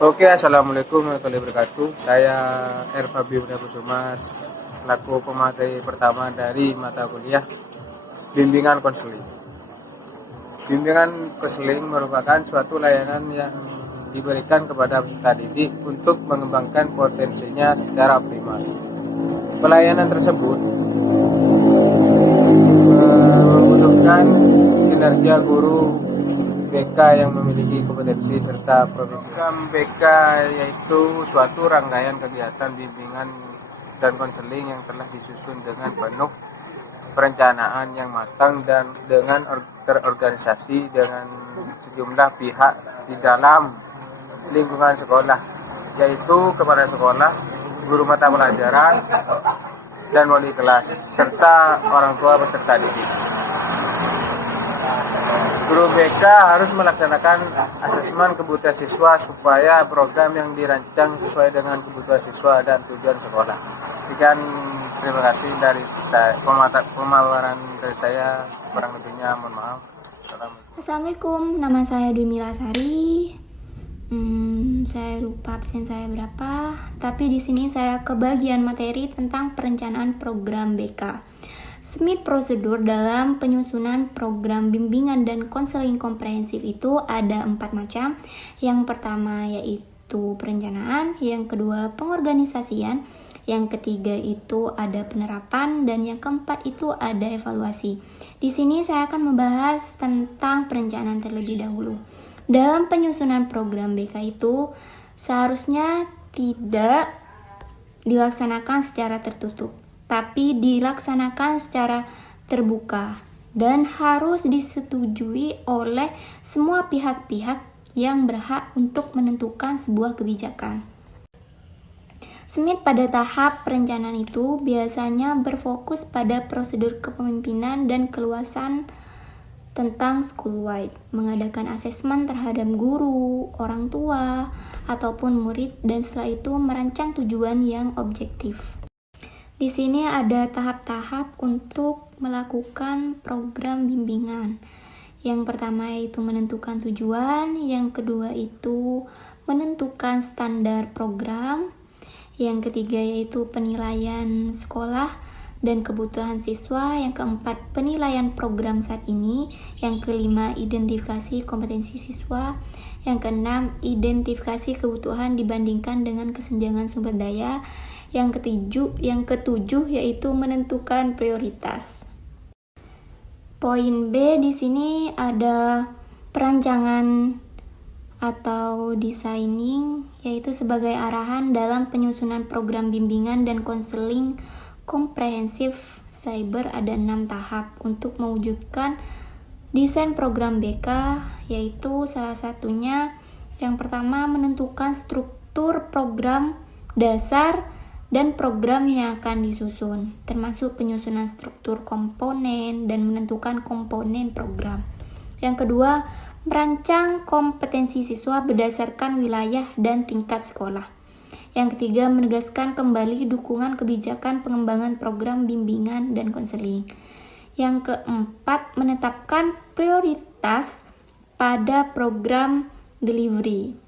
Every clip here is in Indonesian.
Oke, assalamualaikum warahmatullahi wabarakatuh. Saya Fabio Kusuma, selaku pemateri pertama dari mata kuliah bimbingan konseling. Bimbingan konseling merupakan suatu layanan yang diberikan kepada peserta didik untuk mengembangkan potensinya secara optimal. Pelayanan tersebut membutuhkan kinerja guru BK yang memiliki kompetensi serta profesi. Program BK yaitu suatu rangkaian kegiatan bimbingan dan konseling yang telah disusun dengan penuh perencanaan yang matang dan dengan terorganisasi dengan sejumlah pihak di dalam lingkungan sekolah, yaitu kepala sekolah, guru mata pelajaran, dan wali kelas, serta orang tua peserta didik. Guru BK harus melaksanakan asesmen kebutuhan siswa supaya program yang dirancang sesuai dengan kebutuhan siswa dan tujuan sekolah. Sekian, terima kasih dari saya, pemaparan dari saya, kurang lebihnya mohon maaf. Assalamualaikum, nama saya Dwi Milasari. Saya lupa absen saya berapa, tapi di sini saya kebagian materi tentang perencanaan program BK. SMIT prosedur dalam penyusunan program bimbingan dan konseling komprehensif itu ada 4 macam. Yang pertama yaitu perencanaan, yang kedua pengorganisasian, yang ketiga itu ada penerapan, dan yang keempat itu ada evaluasi. Di sini saya akan membahas tentang perencanaan terlebih dahulu. Dalam penyusunan program BK itu seharusnya tidak dilaksanakan secara tertutup, tapi dilaksanakan secara terbuka dan harus disetujui oleh semua pihak-pihak yang berhak untuk menentukan sebuah kebijakan. SMIT pada tahap perencanaan itu biasanya berfokus pada prosedur kepemimpinan dan keluasan tentang school-wide, mengadakan asesmen terhadap guru, orang tua, ataupun murid, dan setelah itu merancang tujuan yang objektif. Di sini ada tahap-tahap untuk melakukan program bimbingan. Yang pertama yaitu menentukan tujuan, yang kedua itu menentukan standar program, yang ketiga yaitu penilaian sekolah dan kebutuhan siswa, yang keempat penilaian program saat ini, yang kelima identifikasi kompetensi siswa, yang keenam identifikasi kebutuhan dibandingkan dengan kesenjangan sumber daya, yang ketujuh yaitu menentukan prioritas. Poin B di sini ada perancangan atau designing, yaitu sebagai arahan dalam penyusunan program bimbingan dan konseling komprehensif cyber. Ada 6 tahap untuk mewujudkan desain program BK, yaitu salah satunya yang pertama menentukan struktur program dasar dan program yang akan disusun, termasuk penyusunan struktur komponen dan menentukan komponen program. Yang kedua, merancang kompetensi siswa berdasarkan wilayah dan tingkat sekolah. Yang ketiga, menegaskan kembali dukungan kebijakan pengembangan program bimbingan dan konseling. Yang keempat, menetapkan prioritas pada program delivery.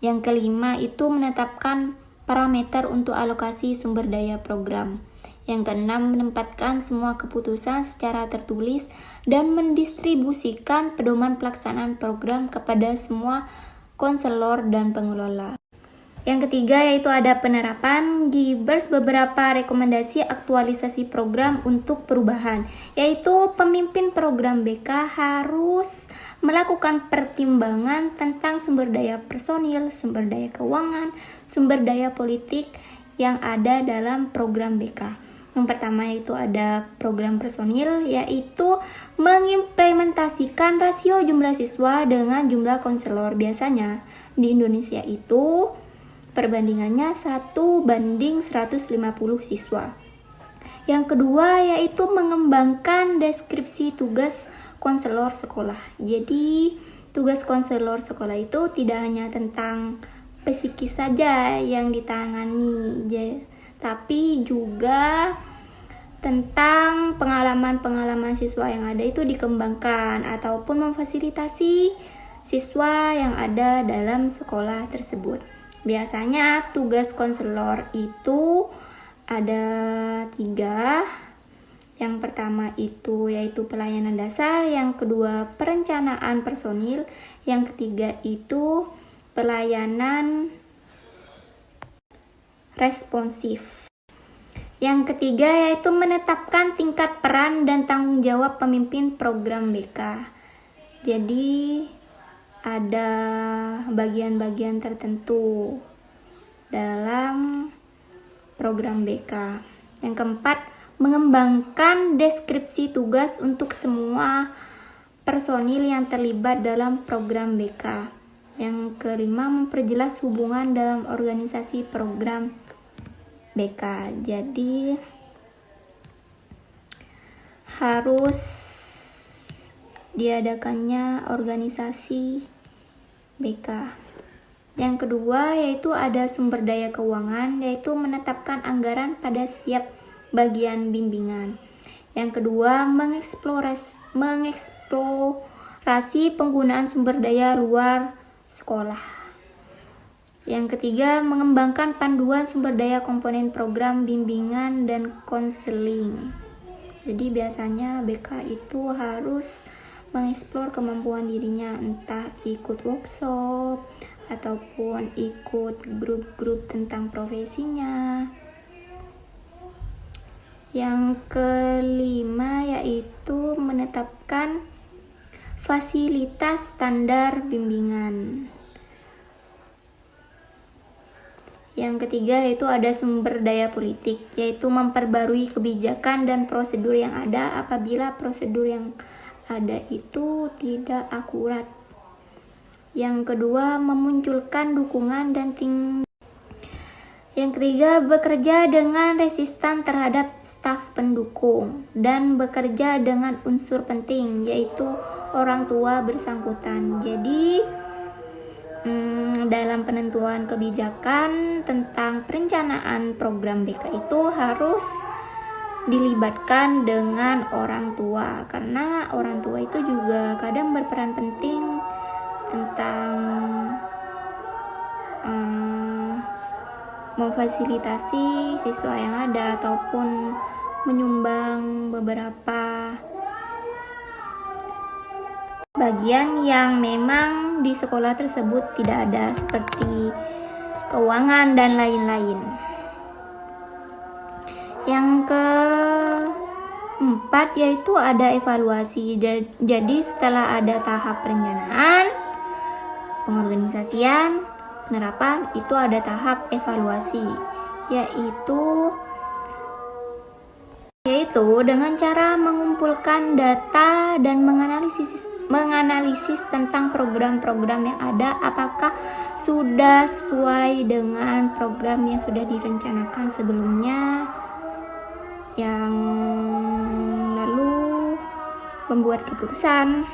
Yang kelima itu menetapkan parameter untuk alokasi sumber daya program. Yang keenam, menempatkan semua keputusan secara tertulis dan mendistribusikan pedoman pelaksanaan program kepada semua konselor dan pengelola. Yang ketiga yaitu ada penerapan. Givers beberapa rekomendasi aktualisasi program untuk perubahan, yaitu pemimpin program BK harus melakukan pertimbangan tentang sumber daya personil, sumber daya keuangan, sumber daya politik yang ada dalam program BK. Yang pertama yaitu ada program personil, yaitu mengimplementasikan rasio jumlah siswa dengan jumlah konselor. Biasanya di Indonesia itu perbandingannya 1:150 siswa. Yang kedua yaitu mengembangkan deskripsi tugas konselor sekolah. Jadi tugas konselor sekolah itu tidak hanya tentang psikis saja yang ditangani, tapi juga tentang pengalaman-pengalaman siswa yang ada itu dikembangkan ataupun memfasilitasi siswa yang ada dalam sekolah tersebut. Biasanya tugas konselor itu ada 3. Yang pertama itu yaitu pelayanan dasar, yang kedua perencanaan personil, yang ketiga itu pelayanan responsif. Yang ketiga yaitu menetapkan tingkat peran dan tanggung jawab pemimpin program BK. Jadi ada bagian-bagian tertentu dalam program BK. Yang keempat, mengembangkan deskripsi tugas untuk semua personil yang terlibat dalam program BK. Yang kelima, memperjelas hubungan dalam organisasi program BK. Jadi harus diadakannya organisasi BK. Yang kedua yaitu ada sumber daya keuangan, yaitu menetapkan anggaran pada setiap bagian bimbingan. Yang kedua, mengeksplorasi penggunaan sumber daya luar sekolah. Yang ketiga, mengembangkan panduan sumber daya komponen program bimbingan dan konseling. Jadi biasanya BK itu harus mengeksplor kemampuan dirinya, entah ikut workshop ataupun ikut grup-grup tentang profesinya. Yang kelima yaitu menetapkan fasilitas standar bimbingan. Yang ketiga yaitu ada sumber daya politik, yaitu memperbarui kebijakan dan prosedur yang ada apabila prosedur yang ada itu tidak akurat. Yang kedua, memunculkan dukungan dan Yang ketiga, bekerja dengan resisten terhadap staf pendukung dan bekerja dengan unsur penting, yaitu orang tua bersangkutan. Jadi, dalam penentuan kebijakan tentang perencanaan program BK itu harus dilibatkan dengan orang tua, karena orang tua itu juga kadang berperan penting tentang memfasilitasi siswa yang ada ataupun menyumbang beberapa bagian yang memang di sekolah tersebut tidak ada, seperti keuangan dan lain-lain. Yang keempat yaitu ada evaluasi. Jadi setelah ada tahap perencanaan, pengorganisasian, penerapan, itu ada tahap evaluasi, yaitu dengan cara mengumpulkan data dan menganalisis tentang program-program yang ada, apakah sudah sesuai dengan program yang sudah direncanakan sebelumnya, yang lalu membuat keputusan.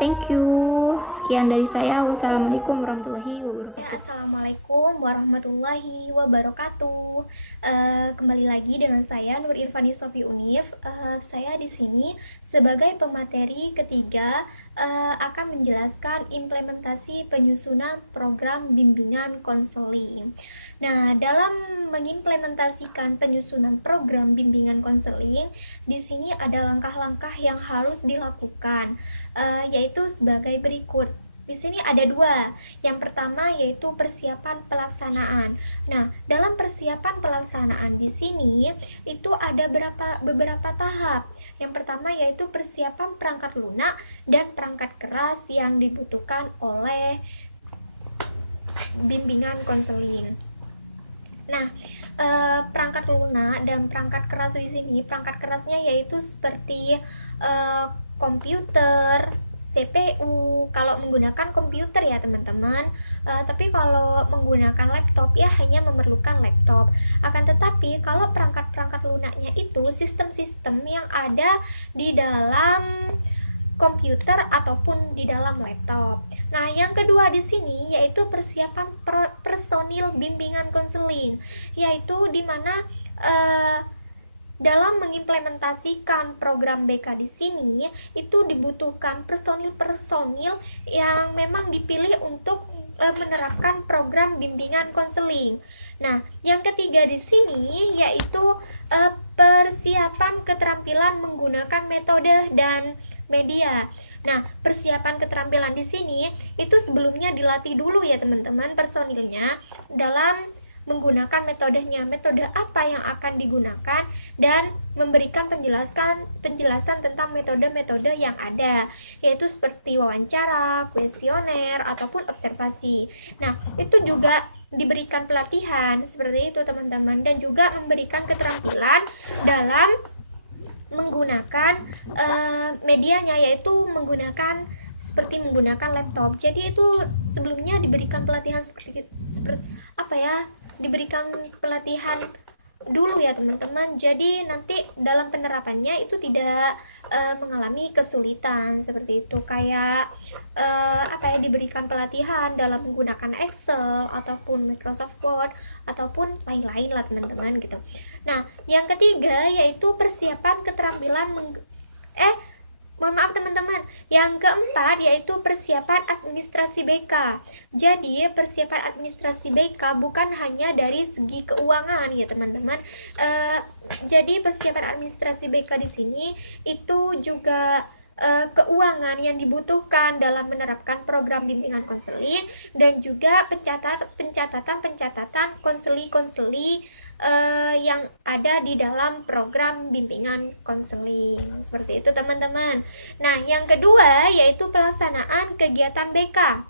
Thank you. Sekian dari saya. Wassalamualaikum warahmatullahi wabarakatuh. Assalamualaikum warahmatullahi wabarakatuh. Kembali lagi dengan saya Nur Irfani Sofi Unif. Saya di sini sebagai pemateri ketiga akan menjelaskan implementasi penyusunan program bimbingan konseling. Nah, dalam mengimplementasikan penyusunan program bimbingan konseling, di sini ada langkah-langkah yang harus dilakukan, yaitu sebagai berikut. Di sini ada 2. Yang pertama yaitu persiapan pelaksanaan. Nah, dalam persiapan pelaksanaan di sini itu ada beberapa tahap. Yang pertama yaitu persiapan perangkat lunak dan perangkat keras yang dibutuhkan oleh bimbingan konseling. Nah, perangkat lunak dan perangkat keras di sini, perangkat kerasnya yaitu seperti komputer, CPU, kalau menggunakan komputer ya teman-teman, tapi kalau menggunakan laptop ya hanya memerlukan laptop. Akan tetapi kalau perangkat-perangkat lunaknya itu sistem-sistem yang ada di dalam komputer ataupun di dalam laptop. Nah, yang kedua di sini yaitu persiapan personil bimbingan konseling, yaitu di mana dalam mengimplementasikan program BK di sini itu dibutuhkan personil-personil yang memang dipilih untuk menerapkan program bimbingan konseling. Nah, yang ketiga di sini yaitu persiapan keterampilan menggunakan metode dan media. Nah, persiapan keterampilan di sini itu sebelumnya dilatih dulu ya teman-teman personilnya dalam menggunakan metodenya, metode apa yang akan digunakan, dan memberikan penjelasan tentang metode-metode yang ada, yaitu seperti wawancara, kuesioner, ataupun observasi. Nah, itu juga diberikan pelatihan seperti itu teman-teman, dan juga memberikan keterampilan dalam menggunakan medianya, yaitu seperti menggunakan laptop. Jadi itu sebelumnya diberikan pelatihan seperti diberikan pelatihan dulu ya teman-teman. Jadi nanti dalam penerapannya itu tidak mengalami kesulitan seperti itu, kayak diberikan pelatihan dalam menggunakan Excel ataupun Microsoft Word ataupun lain-lain lah teman-teman gitu. Nah, yang ketiga yaitu persiapan keterampilan teman-teman. Yang keempat yaitu persiapan administrasi BK. Jadi persiapan administrasi BK bukan hanya dari segi keuangan ya teman-teman. Jadi persiapan administrasi BK di sini itu juga keuangan yang dibutuhkan dalam menerapkan program bimbingan konseling, dan juga pencatatan konseli yang ada di dalam program bimbingan konseling. Seperti itu teman-teman. Nah, yang kedua yaitu pelaksanaan kegiatan BK.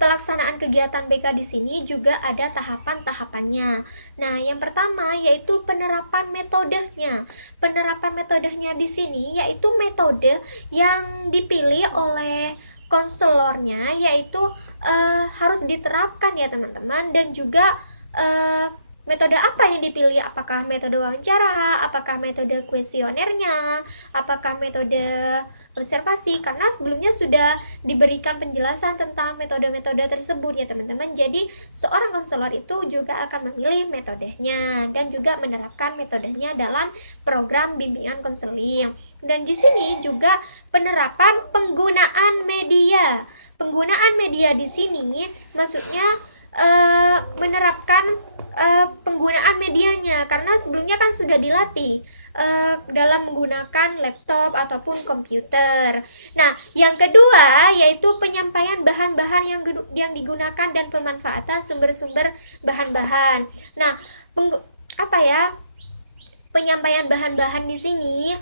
Pelaksanaan kegiatan BK di sini juga ada tahapan-tahapannya. Nah, yang pertama yaitu penerapan metodenya. Penerapan metodenya di sini yaitu metode yang dipilih oleh konselornya, yaitu harus diterapkan ya teman-teman, dan juga metode apa yang dipilih, apakah metode wawancara, apakah metode kuesionernya, apakah metode observasi, karena sebelumnya sudah diberikan penjelasan tentang metode-metode tersebut ya teman-teman. Jadi seorang konselor itu juga akan memilih metodenya dan juga menerapkan metodenya dalam program bimbingan konseling. Dan di sini juga penerapan penggunaan media. Penggunaan media di sini maksudnya menerapkan penggunaan medianya, karena sebelumnya kan sudah dilatih dalam menggunakan laptop ataupun komputer. Nah, yang kedua yaitu penyampaian bahan-bahan yang digunakan dan pemanfaatan sumber-sumber bahan-bahan. Nah, penyampaian bahan-bahan di sini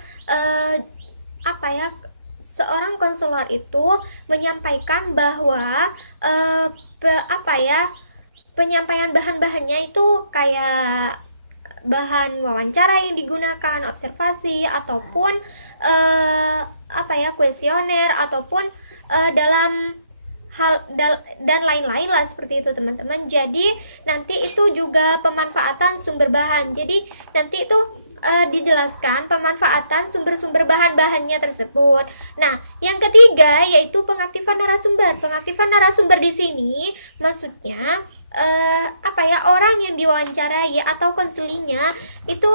seorang konselor itu menyampaikan bahwa penyampaian bahan-bahannya itu kayak bahan wawancara yang digunakan, observasi, ataupun kuesioner, ataupun dalam hal dan lain-lain lah seperti itu teman-teman. Jadi nanti itu juga pemanfaatan sumber bahan. Jadi nanti itu dijelaskan pemanfaatan sumber-sumber bahan-bahannya tersebut. Nah, yang ketiga yaitu pengaktifan narasumber. Pengaktifan narasumber di sini maksudnya orang yang diwawancarai atau konselingnya itu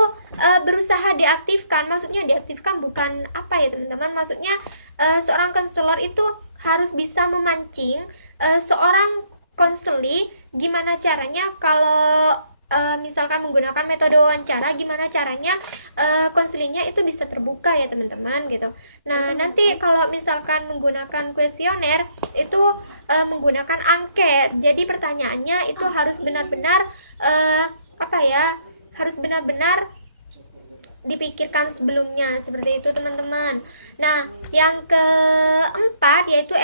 berusaha diaktifkan. Maksudnya diaktifkan bukan teman-teman. Maksudnya seorang konselor itu harus bisa memancing seorang konseli, gimana caranya kalau misalkan menggunakan metode wawancara, gimana caranya konselingnya itu bisa terbuka ya teman-teman gitu. Nah, nanti kalau misalkan menggunakan kuesioner itu menggunakan angket. Jadi pertanyaannya itu harus benar-benar harus benar-benar dipikirkan sebelumnya, seperti itu teman-teman. Nah, yang keempat yaitu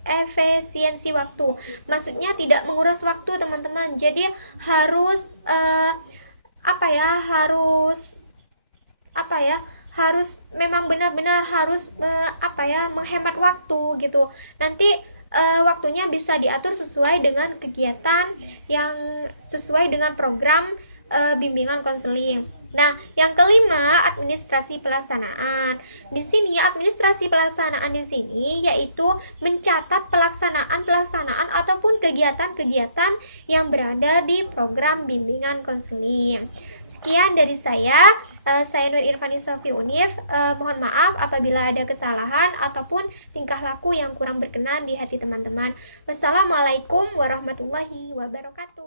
efisiensi waktu. Maksudnya tidak menguras waktu teman-teman. Jadi harus harus memang benar-benar harus menghemat waktu gitu. Nanti waktunya bisa diatur sesuai dengan kegiatan yang sesuai dengan program bimbingan konseling. Nah, yang kelima, administrasi pelaksanaan. Di sini administrasi pelaksanaan di sini yaitu mencatat pelaksanaan ataupun kegiatan-kegiatan yang berada di program bimbingan konseling. Sekian dari saya Nur Irfani Sofi Unif. Mohon maaf apabila ada kesalahan ataupun tingkah laku yang kurang berkenan di hati teman-teman. Wassalamualaikum warahmatullahi wabarakatuh.